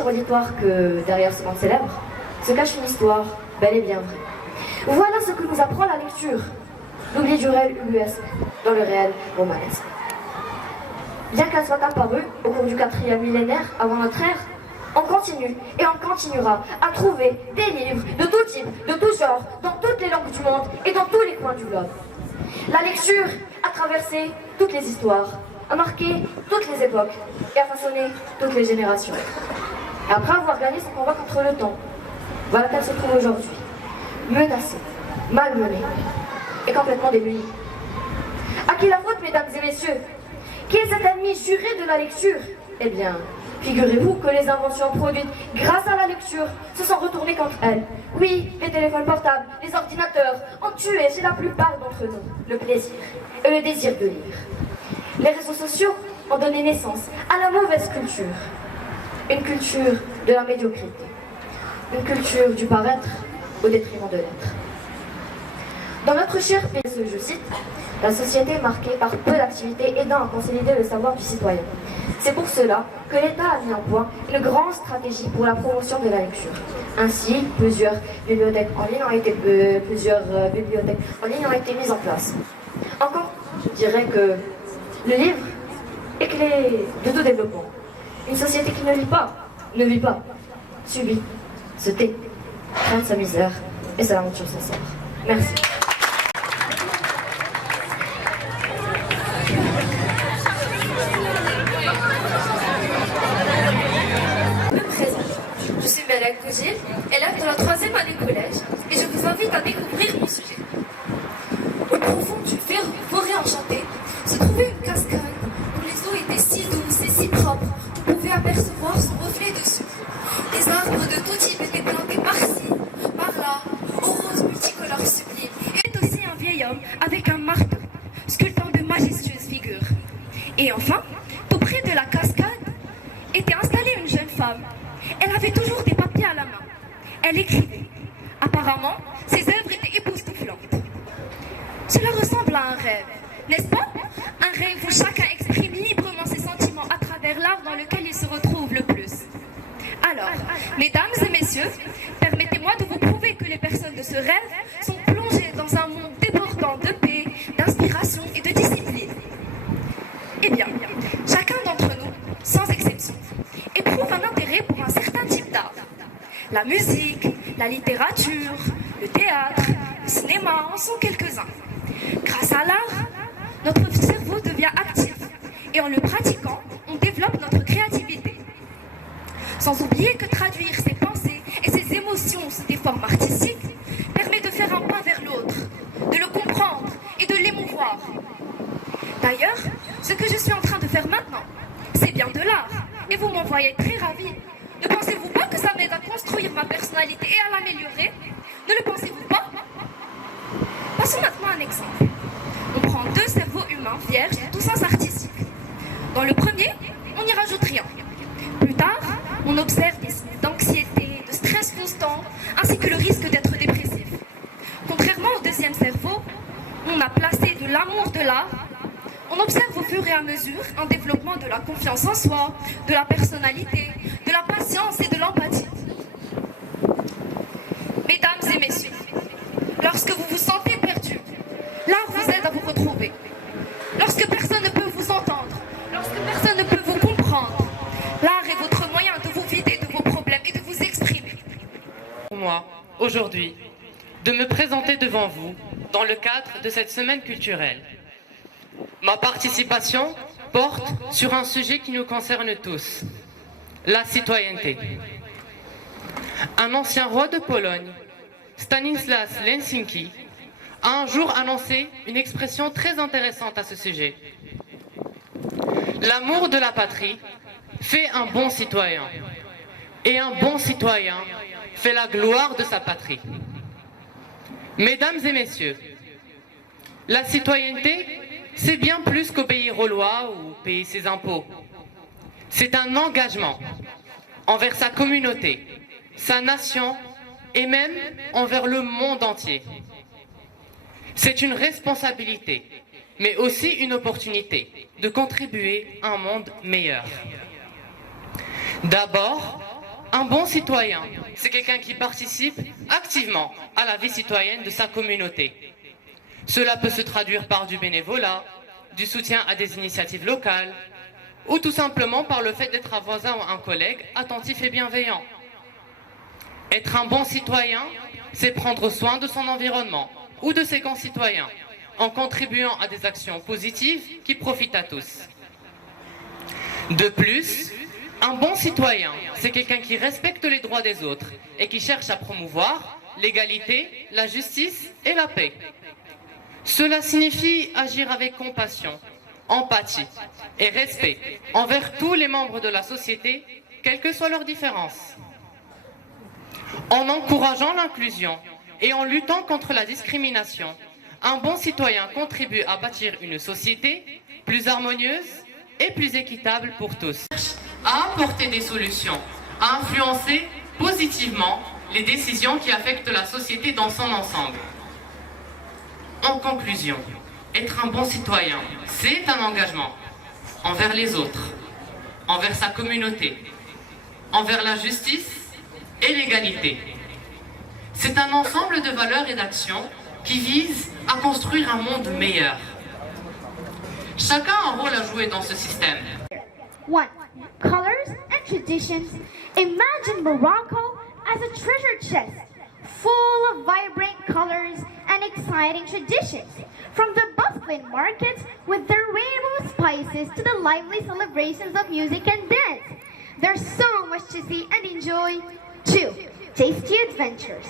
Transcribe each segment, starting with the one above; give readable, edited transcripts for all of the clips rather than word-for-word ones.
sur l'auditoire que derrière ce monde célèbre se cache une histoire bel et bien vraie. Voilà ce que nous apprend la lecture. L'oubli du réel USP dans le réel romanesque. Bien qu'elle soit apparue au cours du 4e millénaire avant notre ère, on continue et on continuera à trouver des livres de tout type, de tout genre, dans toutes les langues du monde et dans tous les coins du globe. La lecture a traversé toutes les histoires, a marqué toutes les époques et a façonné toutes les générations. Et après avoir gagné son combat contre le temps, voilà qu'elle se trouve aujourd'hui, menacée, malmenée et complètement démunie. À qui la faute, mesdames et messieurs? Qui est cet ennemi juré de la lecture? Eh bien, figurez-vous que les inventions produites grâce à la lecture se sont retournées contre elles. Oui, les téléphones portables, les ordinateurs ont tué chez la plupart d'entre nous le plaisir et le désir de lire. Les réseaux sociaux ont donné naissance à la mauvaise culture. Une culture de la médiocrité. Une culture du paraître au détriment de l'être. Dans notre cher pays, je cite, la société est marquée par peu d'activités aidant à consolider le savoir du citoyen. C'est pour cela que l'État a mis en point une grande stratégie pour la promotion de la lecture. Ainsi, plusieurs bibliothèques en ligne ont été mises en place. Encore, je dirais que le livre est clé de tout développement. Une société qui ne lit pas, ne vit pas, subit, se tait, craint sa misère et sa aventure s'en sort. Merci. Élève de la 3e année collège, et je vous invite à découvrir mon sujet. Au profond d'une forêt enchantée se trouvait une cascade où les eaux étaient si douces et si propres qu'on pouvait apercevoir son reflet dessus. Des arbres de tout type étaient plantés par-ci, par-là, aux roses multicolores sublimes. Et aussi un vieil homme avec un marteau, sculptant de majestueuses figures. Et enfin, tout près de la cascade, était installée une jeune femme. Elle avait toujours des papiers à la main. Elle écrivait. Apparemment, ses œuvres étaient époustouflantes. Cela ressemble à un rêve, n'est-ce pas? Un rêve où chacun exprime librement ses sentiments à travers l'art dans lequel il se retrouve le plus. Alors, mesdames et messieurs, permettez-moi de vous prouver que les personnes de ce rêve sont plongées dans un monde débordant de paix, d'inspiration et de discipline. Eh bien, chacun d'entre nous, sans exception, éprouve un intérêt pour un certain type d'art. La musique, la littérature, le théâtre, le cinéma en sont quelques-uns. Grâce à l'art, notre cerveau devient actif et en le pratiquant, on développe notre créativité. Sans oublier que traduire ses pensées et ses émotions sous des formes artistiques permet de faire un pas vers l'autre, de le comprendre et de l'émouvoir. D'ailleurs, ce que je suis en train de faire maintenant, c'est bien de l'art. Et vous m'en voyez très ravie. Ne pensez-vous pas que ça m'aide à construire ma personnalité et à l'améliorer? Ne le pensez-vous pas? Passons maintenant à un exemple. On prend deux cerveaux humains vierges de tout sens artistique. Dans le premier, on n'y rajoute rien. Plus tard, on observe des signes d'anxiété, de stress constant, ainsi que le risque d'être dépressif. Contrairement au deuxième cerveau, on a placé de l'amour de l'art. On observe au fur et à mesure un développement de la confiance en soi, de la personnalité, de la patience et de l'empathie. Mesdames et messieurs, lorsque vous vous sentez perdu, l'art vous aide à vous retrouver. Lorsque personne ne peut vous entendre, lorsque personne ne peut vous comprendre, l'art est votre moyen de vous vider de vos problèmes et de vous exprimer. Pour moi, aujourd'hui, de me présenter devant vous dans le cadre de cette semaine culturelle. Ma participation porte sur un sujet qui nous concerne tous, la citoyenneté. Un ancien roi de Pologne, Stanislas Leszczynski, a un jour annoncé une expression très intéressante à ce sujet. L'amour de la patrie fait un bon citoyen, et un bon citoyen fait la gloire de sa patrie. Mesdames et messieurs, la citoyenneté, c'est bien plus qu'obéir aux lois ou payer ses impôts. C'est un engagement envers sa communauté, sa nation et même envers le monde entier. C'est une responsabilité, mais aussi une opportunité de contribuer à un monde meilleur. D'abord, Un bon citoyen, c'est quelqu'un qui participe activement à la vie citoyenne de sa communauté. Cela peut se traduire par du bénévolat, du soutien à des initiatives locales, ou tout simplement par le fait d'être un voisin ou un collègue attentif et bienveillant. Être un bon citoyen, c'est prendre soin de son environnement ou de ses concitoyens, en contribuant à des actions positives qui profitent à tous. De plus, un bon citoyen, c'est quelqu'un qui respecte les droits des autres et qui cherche à promouvoir l'égalité, la justice et la paix. Cela signifie agir avec compassion, empathie et respect envers tous les membres de la société, quelles que soient leurs différences. En encourageant l'inclusion et en luttant contre la discrimination, un bon citoyen contribue à bâtir une société plus harmonieuse et plus équitable pour tous. À apporter des solutions, à influencer positivement les décisions qui affectent la société dans son ensemble. En conclusion, être un bon citoyen, c'est un engagement envers les autres, envers sa communauté, envers la justice et l'égalité. C'est un ensemble de valeurs et d'actions qui visent à construire un monde meilleur. Chacun a un rôle à jouer dans ce système. 1. Colors and traditions. Imagine Morocco as a treasure chest full of vibrant colors and exciting traditions. From the bustling markets with their rainbow spices to the lively celebrations of music and dance. There's so much to see and enjoy. 2. Tasty adventures.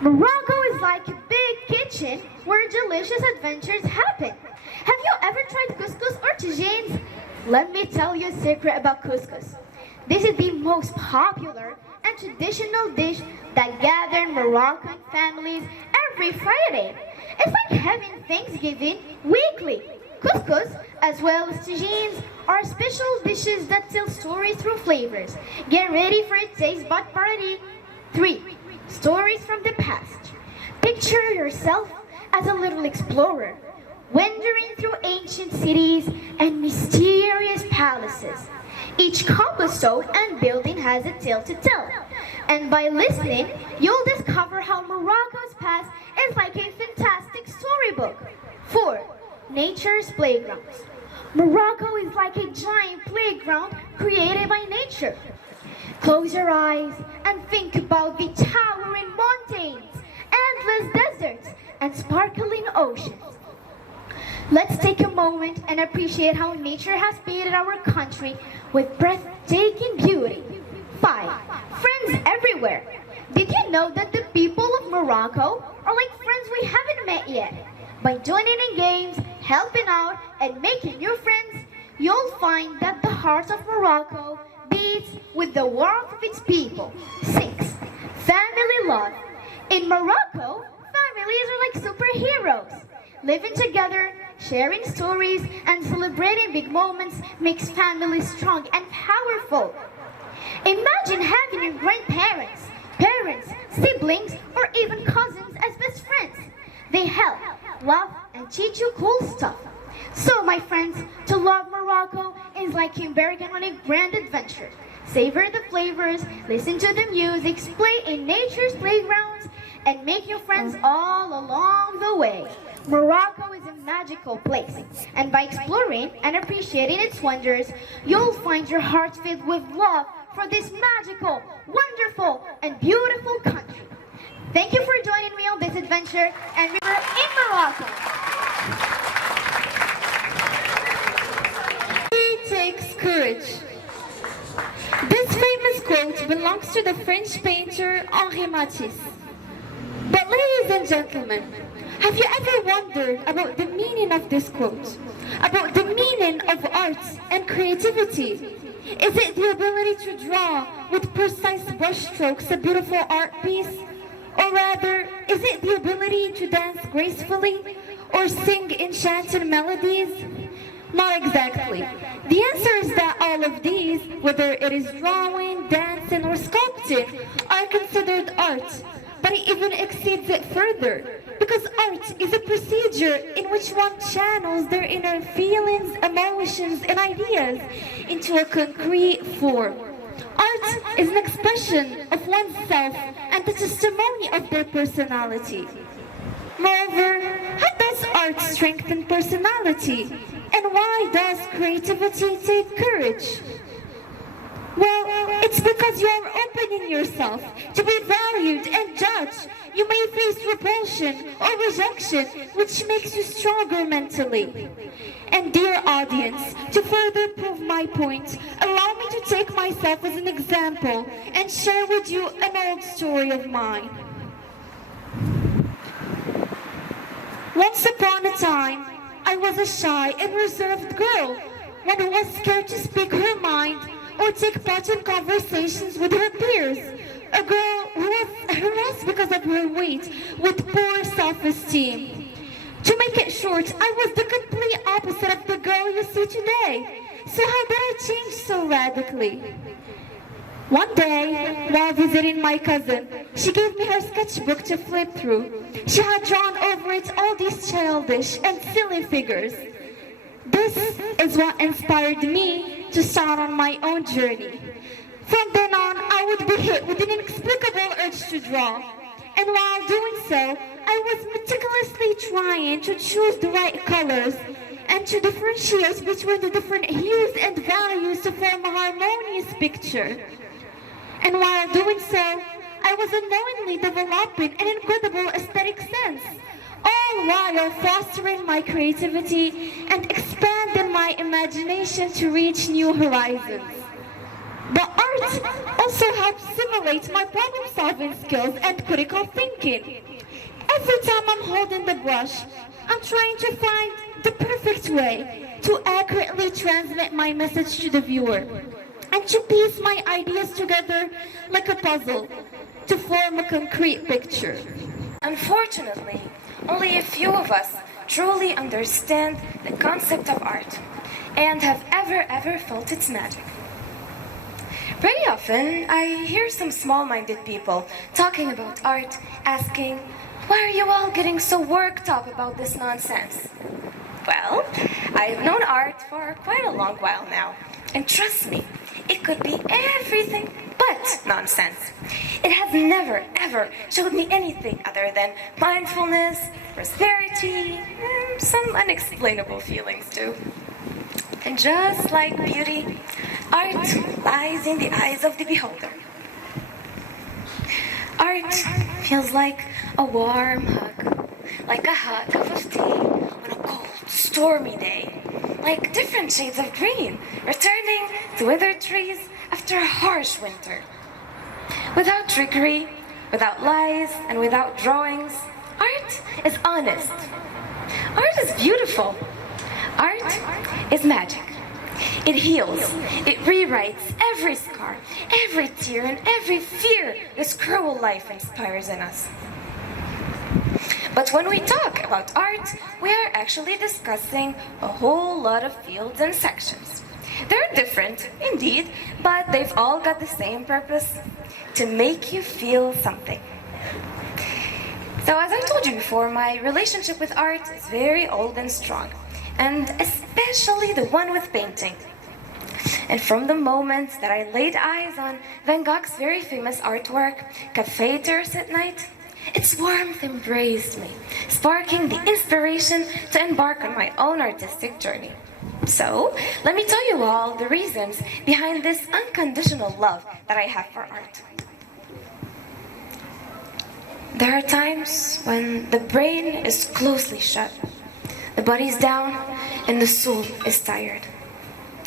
Morocco is like a big kitchen where delicious adventures happen. Have you ever tried couscous or tagines? Let me tell you a secret about couscous. This is the most popular and traditional dish that gathers Moroccan families every Friday. It's like having Thanksgiving weekly. Couscous, as well as tagines, are special dishes that tell stories through flavors. Get ready for a taste bud party. 3. Stories from the past. Picture yourself as a little explorer, wandering through ancient cities and mysterious palaces. Each cobblestone and building has a tale to tell. And by listening, you'll discover how Morocco's past is like a fantastic storybook. 4. Nature's playgrounds. Morocco is like a giant playground created by nature. Close your eyes and think about the towering mountains, endless deserts, and sparkling oceans. Let's take a moment and appreciate how nature has painted our country with breathtaking beauty. 5. Friends everywhere. Did you know that the people of Morocco are like friends we haven't met yet? By joining in games, helping out, and making new friends, you'll find that the heart of Morocco beats with the warmth of its people. 6. Family love. In Morocco, families are like superheroes. Living together, sharing stories, and celebrating big moments makes families strong and powerful. Imagine having your grandparents, parents, siblings, or even cousins as best friends. They help, love, and teach you cool stuff. So, my friends, to love Morocco is like embarking on a grand adventure. Savor the flavors, listen to the music, play in nature's playgrounds, and make new friends all along the way. Morocco is a magical place, and by exploring and appreciating its wonders, you'll find your heart filled with love for this magical, wonderful, and beautiful country. Thank you for joining me on this adventure, and remember, in Morocco. It takes courage. This famous quote belongs to the French painter Henri Matisse. But ladies and gentlemen, have you ever wondered about the meaning of this quote? About the meaning of art and creativity? Is it the ability to draw with precise brushstrokes a beautiful art piece? Or rather, is it the ability to dance gracefully or sing enchanted melodies? Not exactly. The answer is that all of these, whether it is drawing, dancing, or sculpting, are considered art. But it even exceeds it further, because art is a procedure in which one channels their inner feelings, emotions, and ideas into a concrete form. art is an expression of oneself and the testimony of their personality. Moreover, how does art strengthen personality? And why does creativity take courage? Well, it's because you are opening yourself to be valued and judged. You may face repulsion or rejection, which makes you stronger mentally. And dear audience, to further prove my point, allow me to take myself as an example and share with you an old story of mine. Once upon a time, I was a shy and reserved girl, one who was scared to speak her mind or take part in conversations with her peers. A girl who was harassed because of her weight with poor self-esteem. To make it short, I was the complete opposite of the girl you see today. So how did I change so radically? One day, while visiting my cousin, she gave me her sketchbook to flip through. She had drawn over it all these childish and silly figures. This is what inspired me to start on my own journey. From then on, I would be hit with an inexplicable urge to draw. And while doing so, I was meticulously trying to choose the right colors and to differentiate between the different hues and values to form a harmonious picture. And while doing so, I was unknowingly developing an incredible aesthetic sense, all while fostering my creativity and expanding my imagination to reach new horizons. But art also helps simulate my problem-solving skills and critical thinking. Every time I'm holding the brush, I'm trying to find the perfect way to accurately transmit my message to the viewer and to piece my ideas together like a puzzle to form a concrete picture. Unfortunately, only a few of us truly understand the concept of art and have ever felt its magic. Very often, I hear some small-minded people talking about art, asking, "Why are you all getting so worked up about this nonsense?" Well, I've known art for quite a long while now, and trust me, it could be everything but nonsense. It has never, ever showed me anything other than mindfulness, prosperity, and some unexplainable feelings too. And just like beauty, art lies in the eyes of the beholder. Art feels like a warm hug, like a hug cup of tea on a cold, stormy day, like different shades of green returning to withered trees after a harsh winter. Without trickery, without lies, and without drawings, art is honest. Art is beautiful. Art is magic. It heals, it rewrites every scar, every tear, and every fear this cruel life inspires in us. But when we talk about art, we are actually discussing a whole lot of fields and sections. They're different, indeed, but they've all got the same purpose: to make you feel something. So as I told you before, my relationship with art is very old and strong, and especially the one with painting. And from the moment that I laid eyes on Van Gogh's very famous artwork, Café Terrace at Night, its warmth embraced me, sparking the inspiration to embark on my own artistic journey. So, let me tell you all the reasons behind this unconditional love that I have for art. There are times when the brain is closely shut, the body's down, and the soul is tired.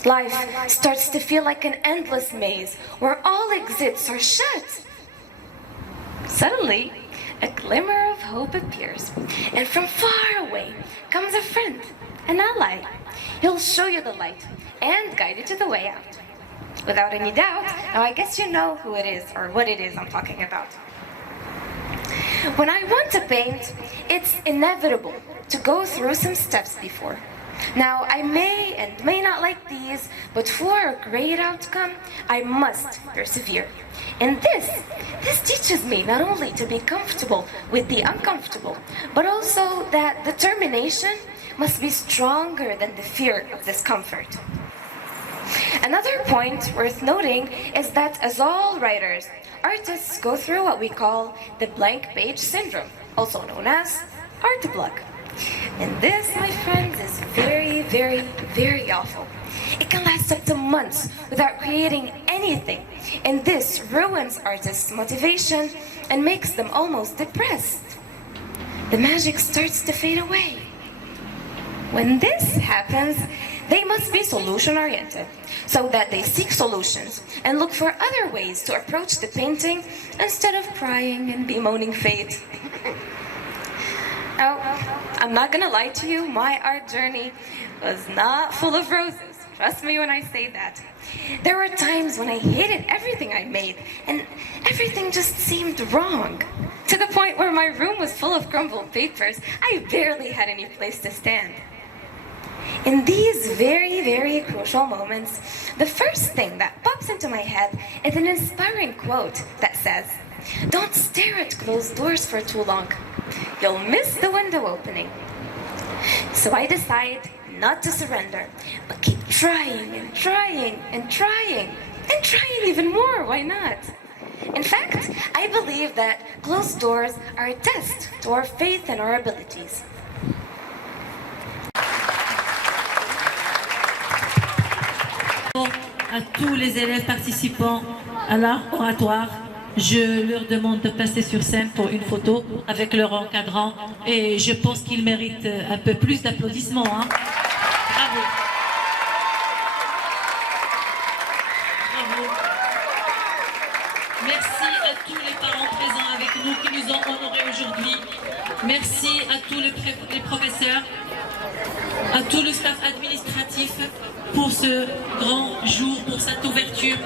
Life starts to feel like an endless maze where all exits are shut. Suddenly, a glimmer of hope appears, and from far away comes a friend, an ally. He'll show you the light and guide you to the way out. Without any doubt, now I guess you know who it is or what it is I'm talking about. When I want to paint, it's inevitable to go through some steps before. Now, I may and may not like these, but for a great outcome, I must persevere. And this teaches me not only to be comfortable with the uncomfortable, but also that determination must be stronger than the fear of discomfort. Another point worth noting is that as all writers, artists go through what we call the blank page syndrome, also known as art block. And this, my friends, is very, very, very awful. It can last up to months without creating anything, and this ruins artists' motivation and makes them almost depressed. The magic starts to fade away. When this happens, they must be solution-oriented, so that they seek solutions and look for other ways to approach the painting instead of crying and bemoaning fate. Oh, I'm not gonna lie to you, my art journey was not full of roses. Trust me when I say that. There were times when I hated everything I made, and everything just seemed wrong. To the point where my room was full of crumbled papers, I barely had any place to stand. In these very, very crucial moments, the first thing that pops into my head is an inspiring quote that says, "Don't stare at closed doors for too long. You'll miss the window opening." So I decide not to surrender, but keep trying and trying and trying and trying even more. Why not? In fact, I believe that closed doors are a test to our faith and our abilities. À tous les élèves participants à l'art oratoire, je leur demande de passer sur scène pour une photo avec leur encadrant et je pense qu'ils méritent un peu plus d'applaudissements. Hein. Bravo. Bravo. Merci à tous les parents présents avec nous qui nous ont honorés aujourd'hui. Merci à tous les professeurs, à tout le staff administratif pour ce grand jour, pour cette ouverture.